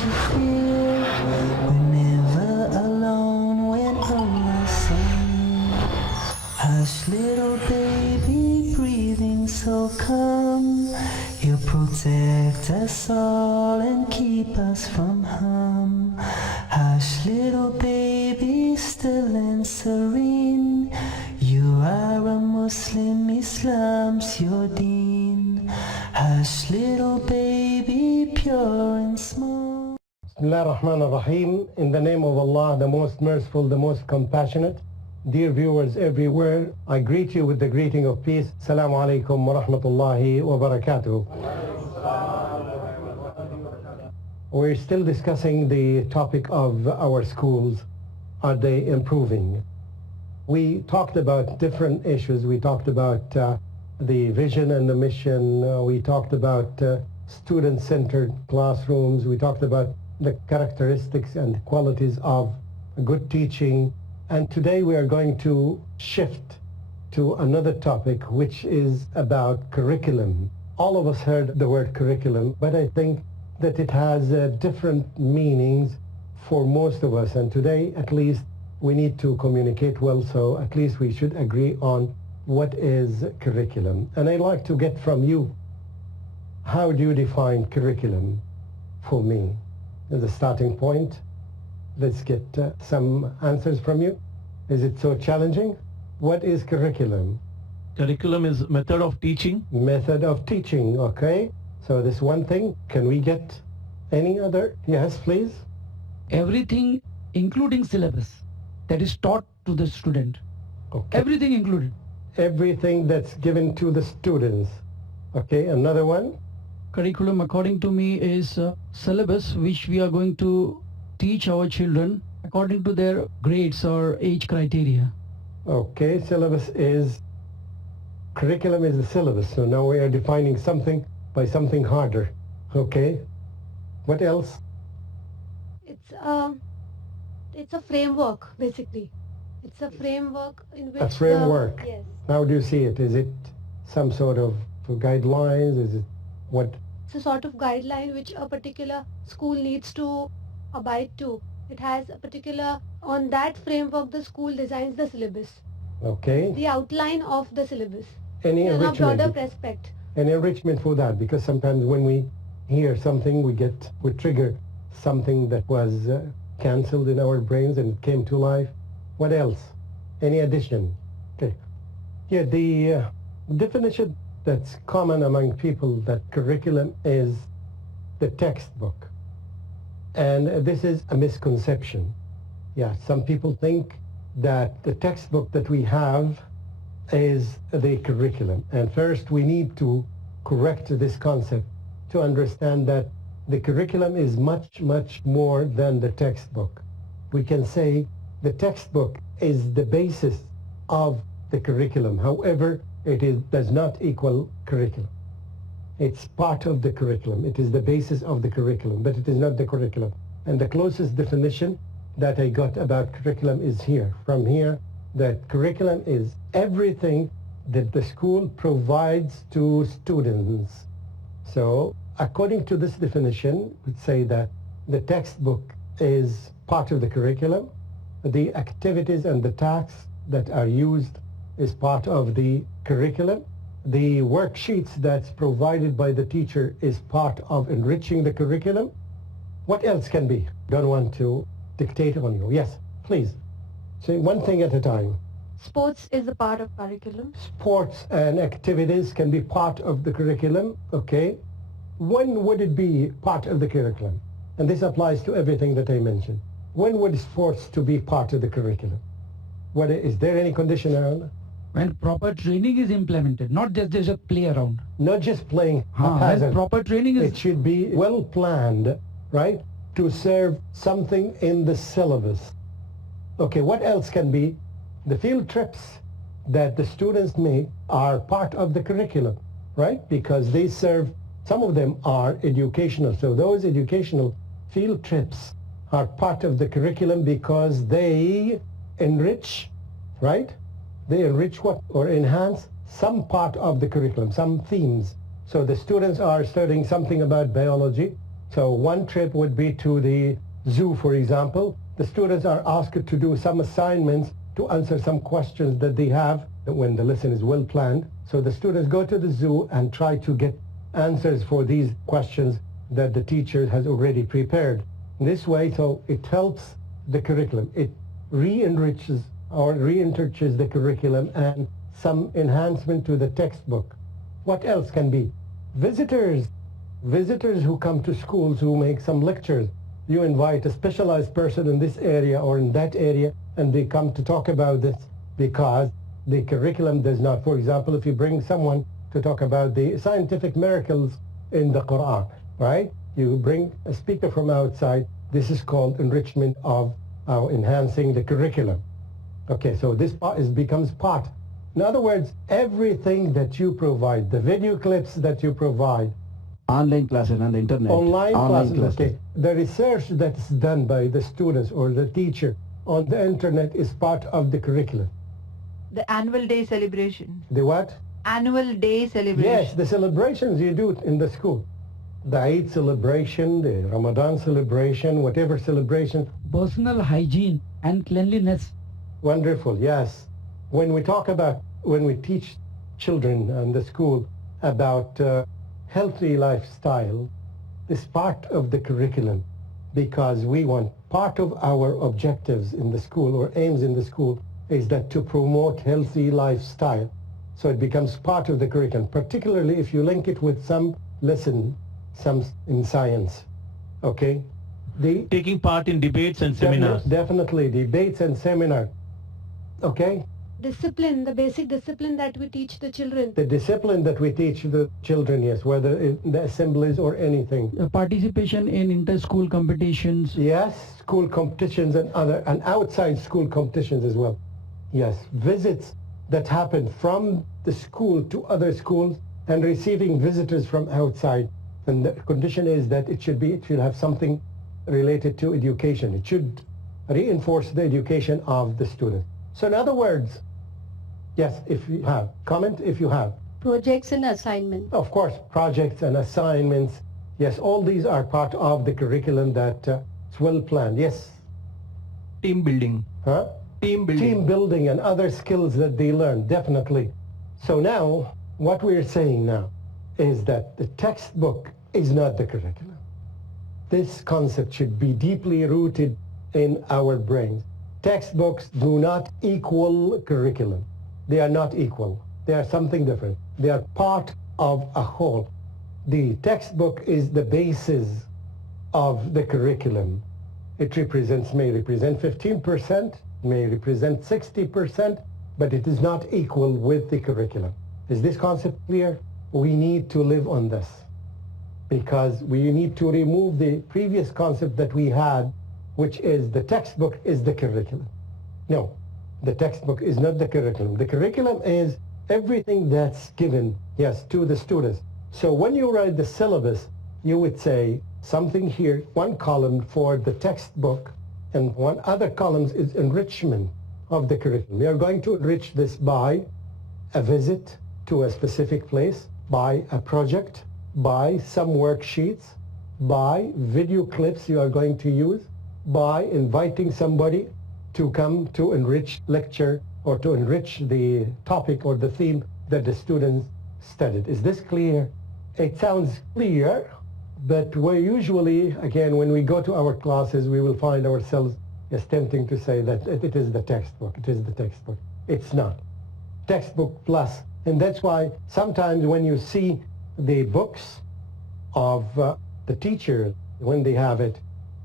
you feel? We're never alone when Allah sings. Hush little baby, breathing so calm. You protect us all and keep us from harm. Hush little baby, still and serene. You are a Muslim, Islam's your deen. Hush little baby, pure and small. Bismillah ar-Rahman ar-Rahim. In the name of Allah, the most merciful, the most compassionate. Dear viewers everywhere, I greet you with the greeting of peace. Assalamu alaikum wa rahmatullahi wa barakatuh. We're still discussing the topic of our schools. Are they improving? We talked about different issues. We talked about the vision and the mission. We talked about student-centered classrooms. We talked about the characteristics and qualities of good teaching. And today we are going to shift to another topic, which is about curriculum. All of us heard the word curriculum, but I think that it has different meanings for most of us. And today, at least, we need to communicate well, so at least we should agree on what is curriculum. And I'd like to get from you, how do you define curriculum for me? As a starting point, let's get some answers from you. Is it so challenging? What is curriculum? Curriculum is method of teaching. Method of teaching, okay. So this one thing, can we get any other? Yes, please. Everything including syllabus that is taught to the student. Okay. Everything included. Everything that's given to the students. Okay, another one? Curriculum, according to me, is syllabus which we are going to teach our children according to their grades or age criteria. Okay, syllabus is, curriculum is the syllabus. So now we are defining something by something harder. Okay, what else? It's a framework, basically. It's a framework in which... A framework. Yes. How do you see it? Is it some sort of guidelines? Is it what? It's a sort of guideline which a particular school needs to abide to. It has a particular... On that framework, the school designs the syllabus. Okay. The outline of the syllabus. Any In a enrichment? broader perspective. Any enrichment for that? Because sometimes when we hear something, we trigger something that was cancelled in our brains and it came to life. What else? Any addition? Okay. Yeah, the definition that's common among people that curriculum is the textbook. And this is a misconception. Yeah, some people think that the textbook that we have is the curriculum. And first we need to correct this concept to understand that the curriculum is much, much more than the textbook. We can say the textbook is the basis of the curriculum. However, does not equal curriculum. It's part of the curriculum. It is the basis of the curriculum, but it is not the curriculum. And the closest definition that I got about curriculum is here. From here, that curriculum is everything that the school provides to students. So, according to this definition, we'd say that the textbook is part of the curriculum. The activities and the tasks that are used is part of the curriculum. The worksheets that's provided by the teacher is part of enriching the curriculum. What else can be? Don't want to dictate on you. Yes, please. Say one thing at a time. Sports is a part of curriculum. Sports and activities can be part of the curriculum, okay. When would it be part of the curriculum? And this applies to everything that I mentioned. When would sports to be part of the curriculum? Is there any condition around that? When proper training is implemented, not just a play around. Not just playing When haphazard. proper training is... It should be well planned, right, to serve something in the syllabus. Okay, what else can be? The field trips that the students make are part of the curriculum, right? Because they serve, some of them are educational. So those educational field trips are part of the curriculum because they enrich, right? They enrich what? Or enhance some part of the curriculum, some themes. So the students are studying something about biology, So one trip would be to the zoo, for example. The students are asked to do some assignments to answer some questions that they have when the lesson is well planned. So the students go to the zoo and try to get answers for these questions that the teacher has already prepared. This way, so it helps the curriculum. It re-enriches or re-enriches the curriculum and some enhancement to the textbook. What else can be? Visitors who come to schools who make some lectures. You invite a specialized person in this area or in that area and they come to talk about this because the curriculum does not. For example, if you bring someone to talk about the scientific miracles in the Quran, right? You bring a speaker from outside. This is called enrichment of enhancing the curriculum. Okay, so this becomes part. In other words, everything that you provide, the video clips that you provide, online classes on the internet. online classes, okay. The research that's done by the students or the teacher on the internet is part of the curriculum. The annual day celebration. The what? Annual day celebration. Yes, the celebrations you do in the school. The Eid celebration, the Ramadan celebration, whatever celebration. Personal hygiene and cleanliness. Wonderful, yes. When we teach children in the school about healthy lifestyle, it's part of the curriculum because we want part of our objectives in the school or aims in the school is that to promote healthy lifestyle. So it becomes part of the curriculum, particularly if you link it with some lesson, some in science, okay? Taking part in debates and seminars. Definitely, debates and seminars, okay? Discipline, the basic discipline that we teach the children. The discipline that we teach the children, yes, whether in the assemblies or anything. Participation in inter-school competitions. Yes, school competitions and outside school competitions as well. Yes, visits that happen from the school to other schools and receiving visitors from outside. And the condition is that it should have something related to education. It should reinforce the education of the student. So in other words, yes, if you have, comment if you have. Projects and assignments. Of course, projects and assignments. Yes, all these are part of the curriculum that is well planned. Yes? Team building. Huh? Team building. Team building and other skills that they learn, definitely. So now, what we're saying now is that the textbook is not the curriculum. This concept should be deeply rooted in our brains. Textbooks do not equal curriculum. They are not equal. They are something different. They are part of a whole. The textbook is the basis of the curriculum. It may represent 15%, may represent 60%, but it is not equal with the curriculum. Is this concept clear? We need to live on this because we need to remove the previous concept that we had, which is the textbook is the curriculum. No, the textbook is not the curriculum. The curriculum is everything that's given, yes, to the students. So when you write the syllabus, you would say something here, one column for the textbook, and one other column is enrichment of the curriculum. We are going to enrich this by a visit to a specific place, by a project, by some worksheets, by video clips you are going to use, by inviting somebody to come to enrich lecture or to enrich the topic or the theme that the students studied. Is this clear? It sounds clear, but we usually, again, when we go to our classes, we will find ourselves attempting to say that it is the textbook, it is the textbook. It's not. Textbook plus. And that's why sometimes when you see the books of the teacher, when they have it,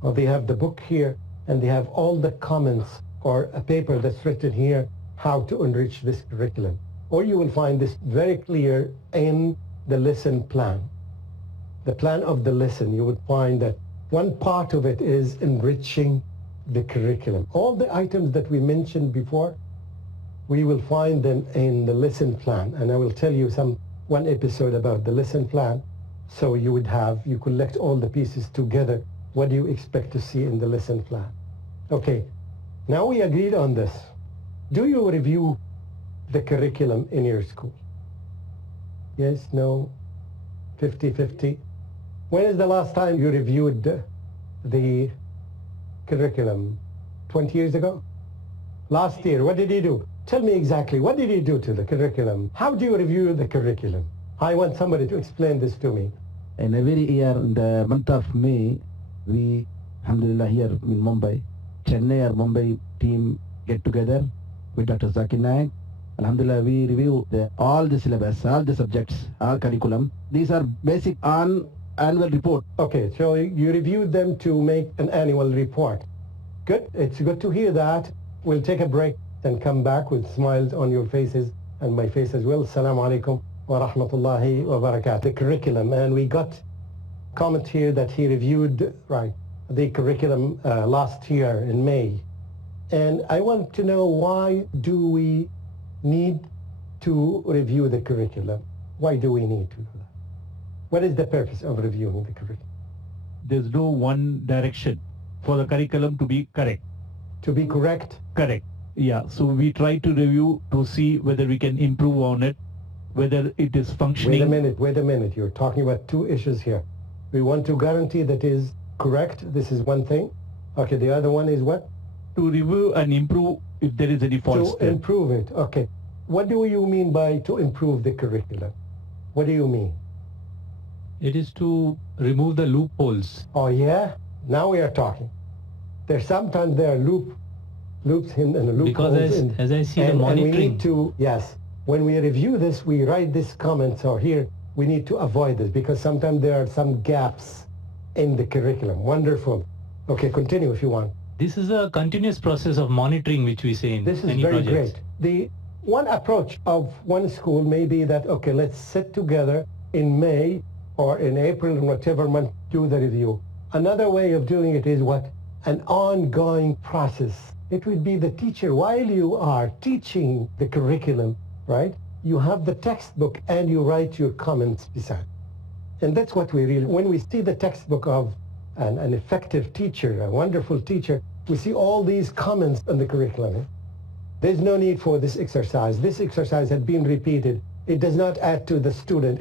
or they have the book here, and they have all the comments or a paper that's written here, how to enrich this curriculum. Or you will find this very clear in the lesson plan. The plan of the lesson, you would find that one part of it is enriching the curriculum. All the items that we mentioned before, we will find them in the lesson plan. And I will tell you one episode about the lesson plan. So you collect all the pieces together. What do you expect to see in the lesson plan? Okay, now we agreed on this. Do you review the curriculum in your school? Yes, no, 50-50? When is the last time you reviewed the curriculum? 20 years ago? Last year, what did you do? Tell me exactly, what did you do to the curriculum? How do you review the curriculum? I want somebody to explain this to me. And every year in the month of May, we, alhamdulillah, here in Mumbai, Chennai or Mumbai team get together with Dr. Zakir Naik. Alhamdulillah, we review all the syllabus, all the subjects, all curriculum. These are basic on annual report. Okay, so you reviewed them to make an annual report. Good, it's good to hear that. We'll take a break and come back with smiles on your faces and my face as well. Assalamu alaikum wa rahmatullahi wa barakatuh. The curriculum, and we got comment here that he reviewed the curriculum last year in May. And I want to know, why do we need to review the curriculum? Why do we need to do that? What is the purpose of reviewing the curriculum? There's no one direction for the curriculum to be correct. To be correct? Correct. Yeah. So we try to review to see whether we can improve on it, whether it is functioning. Wait a minute. You're talking about two issues here. We want to guarantee that is correct. This is one thing. Okay, the other one is what? To review and improve if there is any faults To there. improve it. Okay. What do you mean by to improve the curriculum? What do you mean? It is to remove the loopholes. Oh yeah? Now we are talking. Sometimes there are loops in and loopholes. Because as I see the and we monitoring. need to, yes, when we review this, we write these comments, or here, we need to avoid this because sometimes there are some gaps in the curriculum. Wonderful. Okay, continue if you want. This is a continuous process of monitoring which we say in This is any very projects. great. The one approach of one school may be that, okay, let's sit together in May or in April, in whatever month, do the review. Another way of doing it is what? An ongoing process. It would be the teacher, while you are teaching the curriculum, right? You have the textbook and you write your comments beside. And that's what we really, when we see the textbook of an effective teacher, a wonderful teacher, we see all these comments on the curriculum. There's no need for this exercise. This exercise had been repeated. It does not add to the student.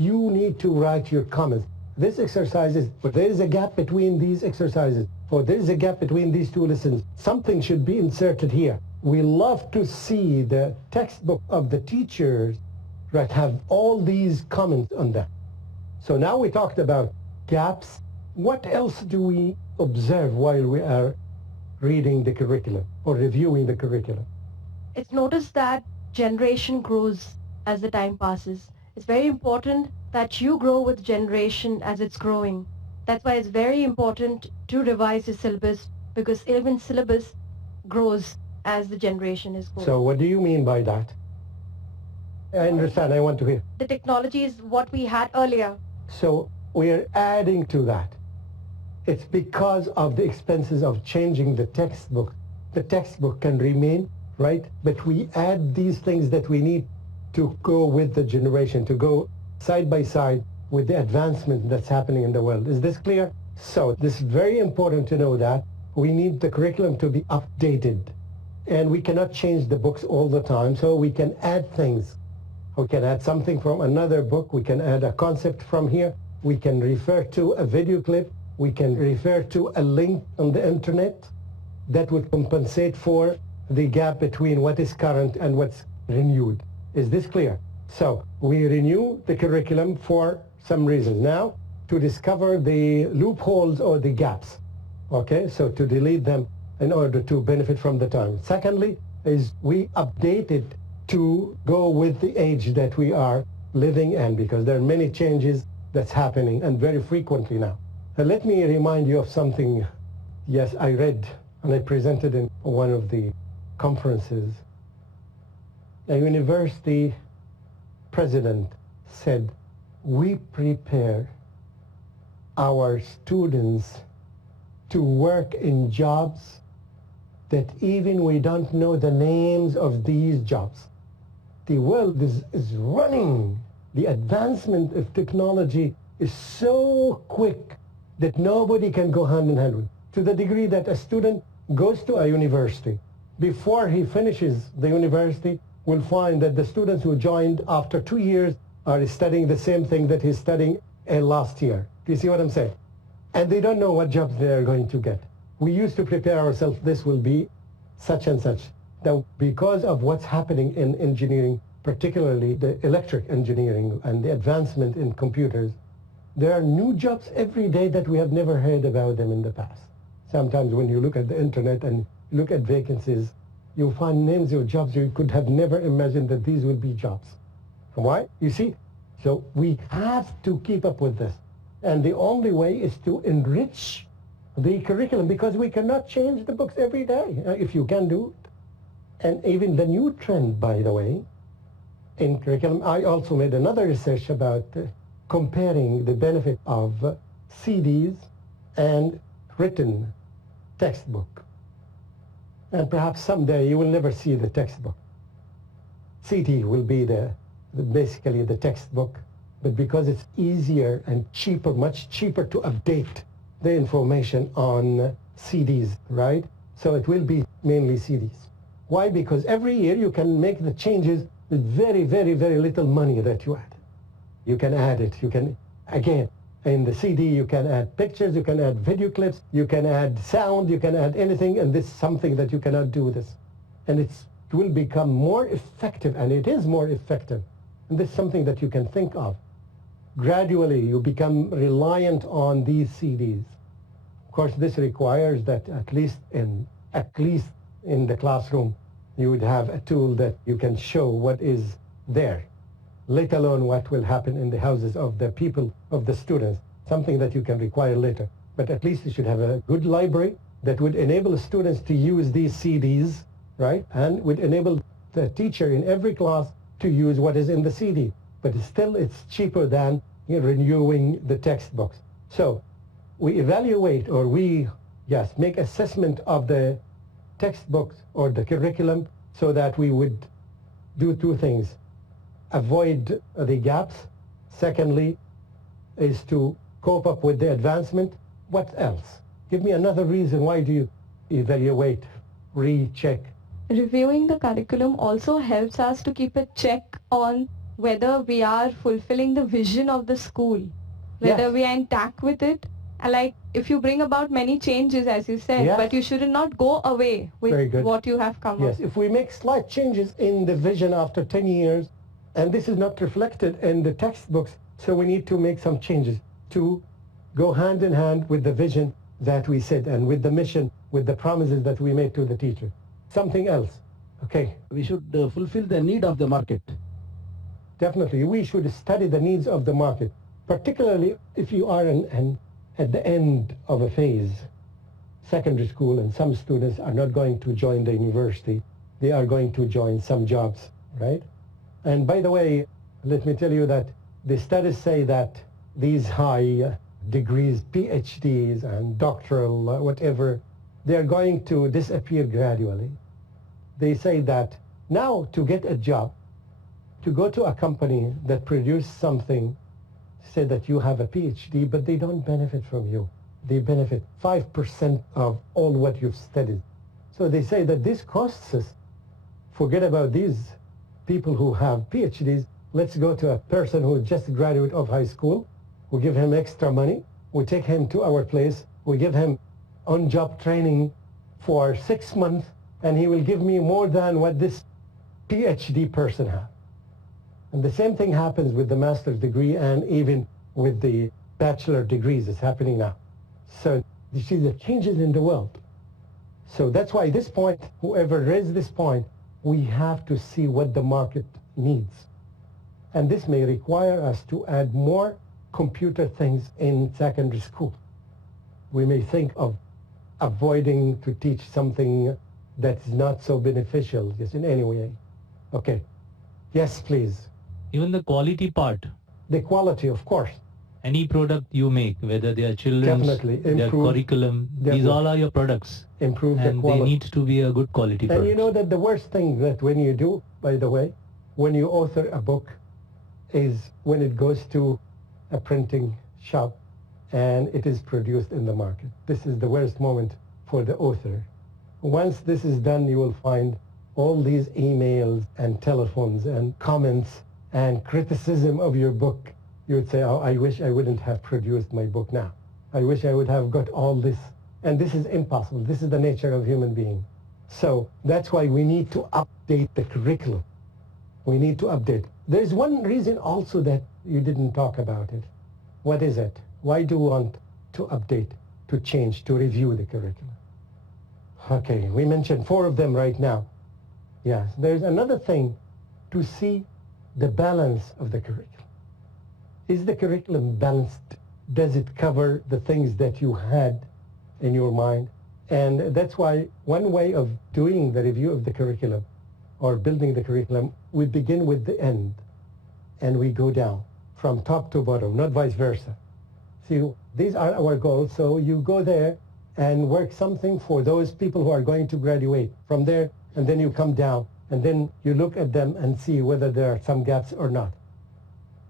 You need to write your comments. This exercise is, but there is a gap between these exercises, or there is a gap between these two lessons. Something should be inserted here. We love to see the textbook of the teachers, right, have all these comments on them. So now we talked about gaps. What else do we observe while we are reading the curriculum or reviewing the curriculum? It's noticed that generation grows as the time passes. It's very important that you grow with generation as it's growing. That's why it's very important to revise the syllabus, because even syllabus grows as the generation is growing. So what do you mean by that? I understand, I want to hear. The technology is what we had earlier. So we are adding to that. It's because of the expenses of changing the textbook. The textbook can remain, right? But we add these things that we need to go with the generation, to go side by side with the advancement that's happening in the world. Is this clear? So this is very important to know that we need the curriculum to be updated. And we cannot change the books all the time, so we can add things. We can add something from another book. We can add a concept from here. We can refer to a video clip. We can refer to a link on the internet that would compensate for the gap between what is current and what's renewed. Is this clear? So we renew the curriculum for some reasons. Now, to discover the loopholes or the gaps. Okay, so to delete them in order to benefit from the time. Secondly, is we update it to go with the age that we are living in, because there are many changes that's happening, and very frequently now. Let me remind you of something. Yes, I read and I presented in one of the conferences. A university president said, we prepare our students to work in jobs that even we don't know the names of these jobs. The world is running. The advancement of technology is so quick that nobody can go hand in hand with it. To the degree that a student goes to a university, before he finishes the university, will find that the students who joined after 2 years are studying the same thing that he's studying last year. Do you see what I'm saying? And they don't know what jobs they are going to get. We used to prepare ourselves, this will be such and such. Now, because of what's happening in engineering, particularly the electric engineering and the advancement in computers, there are new jobs every day that we have never heard about them in the past. Sometimes when you look at the internet and look at vacancies, you'll find names of jobs you could have never imagined that these would be jobs. Why? You see? So we have to keep up with this. And the only way is to enrich the curriculum, because we cannot change the books every day, if you can do it. And even the new trend, by the way, in curriculum, I also made another research about comparing the benefit of CDs and written textbook. And perhaps someday you will never see the textbook. CD will be basically the textbook, but because it's easier and cheaper, much cheaper to update the information on CDs, right? So it will be mainly CDs. Why? Because every year you can make the changes with very, very, very little money that you add. You can add it. You can, again, in the CD you can add pictures, you can add video clips, you can add sound, you can add anything, and this is something that you cannot do with this. And it will become more effective, and it is more effective. And this is something that you can think of. Gradually you become reliant on these CDs. Of course, this requires that at least in the classroom you would have a tool that you can show what is there, let alone what will happen in the houses of the people, of the students, something that you can require later. But at least you should have a good library that would enable students to use these CDs, right? And would enable the teacher in every class to use what is in the CD. But still it's cheaper than renewing the textbooks. So we evaluate, or make assessment of the textbooks or the curriculum, so that we would do two things. Avoid the gaps. Secondly, is to cope up with the advancement. What else? Give me another reason. Why do you evaluate, recheck? Reviewing the curriculum also helps us to keep a check on whether we are fulfilling the vision of the school, whether Yes. we are intact with it. And like, if you bring about many changes, as you said, Yes. but you should not go away Very with good. what you have come Yes, up. if we make slight changes in the vision after 10 years, and this is not reflected in the textbooks, so we need to make some changes to go hand in hand with the vision that we set and with the mission, with the promises that we made to the teacher. Something else. Okay, We should fulfill the need of the market. definitely. We should study the needs of the market, particularly if you are at the end of a phase, secondary school, and some students are not going to join the university. They are going to join some jobs, right? And by the way, let me tell you that the studies say that these high degrees, PhDs and doctoral whatever, they are going to disappear gradually. They say that now to get a job, to go to a company that produces something, say that you have a PhD, but they don't benefit from you. They benefit 5% of all what you've studied. So they say that this costs us. Forget about these people who have PhDs. Let's go to a person who just graduated of high school. We give him extra money. We take him to our place. We give him on-job training for 6 months, and he will give me more than what this PhD person has. And the same thing happens with the master's degree, and even with the bachelor degrees. It's happening now. So you see the changes in the world. So that's why this point, whoever raised this point, we have to see what the market needs. And this may require us to add more computer things in secondary school. We may think of avoiding to teach something that's not so beneficial, just in any way. Okay. Yes, please. Even the quality part, The quality, of course. any product you make, whether they are children's, Definitely. their Improve. curriculum, these Definitely. all are your products. Improve the And they quality. need to be a good quality And product. you know that the worst thing that when you do, by the way, when you author a book, is when it goes to a printing shop and it is produced in the market. This is the worst moment for the author. Once this is done, you will find all these emails and telephones and comments and criticism of your book you would say, oh, I wish I wouldn't have produced my book now. I wish I would have got all this. And this is impossible. This is the nature of human being. So that's why we need to update the curriculum. We need to update. There's one reason also that you didn't talk about it. What is it? Why do you want to update, to change, to review the curriculum? Okay, we mentioned 4 of them right now. Yes, there's another thing, to see the balance of the curriculum. Is the curriculum balanced? Does it cover the things that you had in your mind? And that's why one way of doing the review of the curriculum or building the curriculum, we begin with the end and we go down from top to bottom, not vice versa. See, these are our goals, so you go there and work something for those people who are going to graduate from there, and then you come down and then you look at them and see whether there are some gaps or not.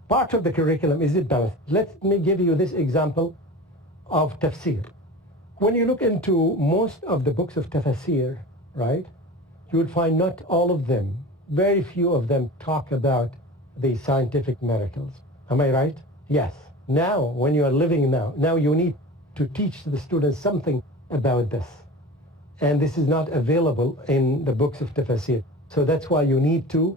Part of the curriculum, is it balanced? Let me give you this example of tafsir. When you look into most of the books of tafsir, right, you would find not all of them, very few of them talk about the scientific miracles. Am I right? Yes. Now, when you are living now you need to teach the students something about this. And this is not available in the books of tafsir. So that's why you need to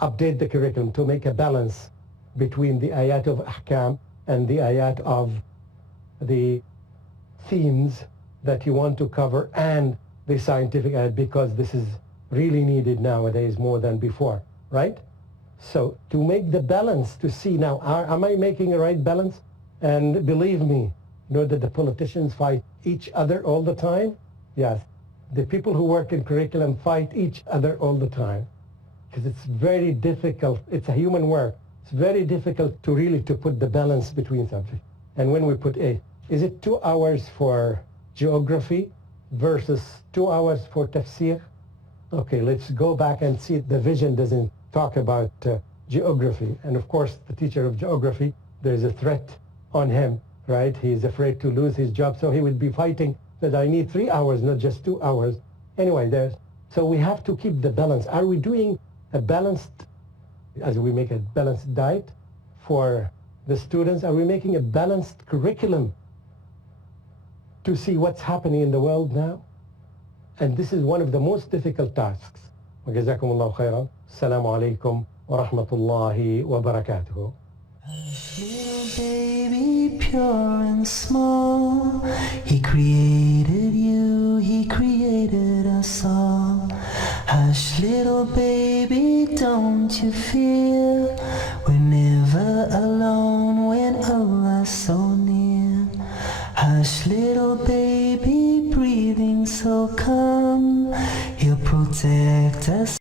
update the curriculum to make a balance between the ayat of ahkam and the ayat of the themes that you want to cover and the scientific ayat, because this is really needed nowadays more than before, right? So to make the balance, to see now, am I making a right balance? And believe me, you know that the politicians fight each other all the time? Yes. The people who work in curriculum fight each other all the time because it's very difficult. It's a human work. It's very difficult to really to put the balance between something. And when we put is it 2 hours for geography versus 2 hours for tafsir? Okay, let's go back and see the vision doesn't talk about geography. And of course, the teacher of geography, there's a threat on him, right? He's afraid to lose his job, so he will be fighting that I need 3 hours, not just 2 hours. Anyway, so we have to keep the balance. Are we doing a balanced, as we make a balanced diet for the students? Are we making a balanced curriculum to see what's happening in the world now? And this is one of the most difficult tasks. وجزاكم الله خيرا. السلام عليكم ورحمة الله وبركاته. Little baby, pure and small, he created you, he created us all. Hush, little baby, don't you fear, we're never alone when Allah's so near. Hush, little baby, breathing so calm, he'll protect us.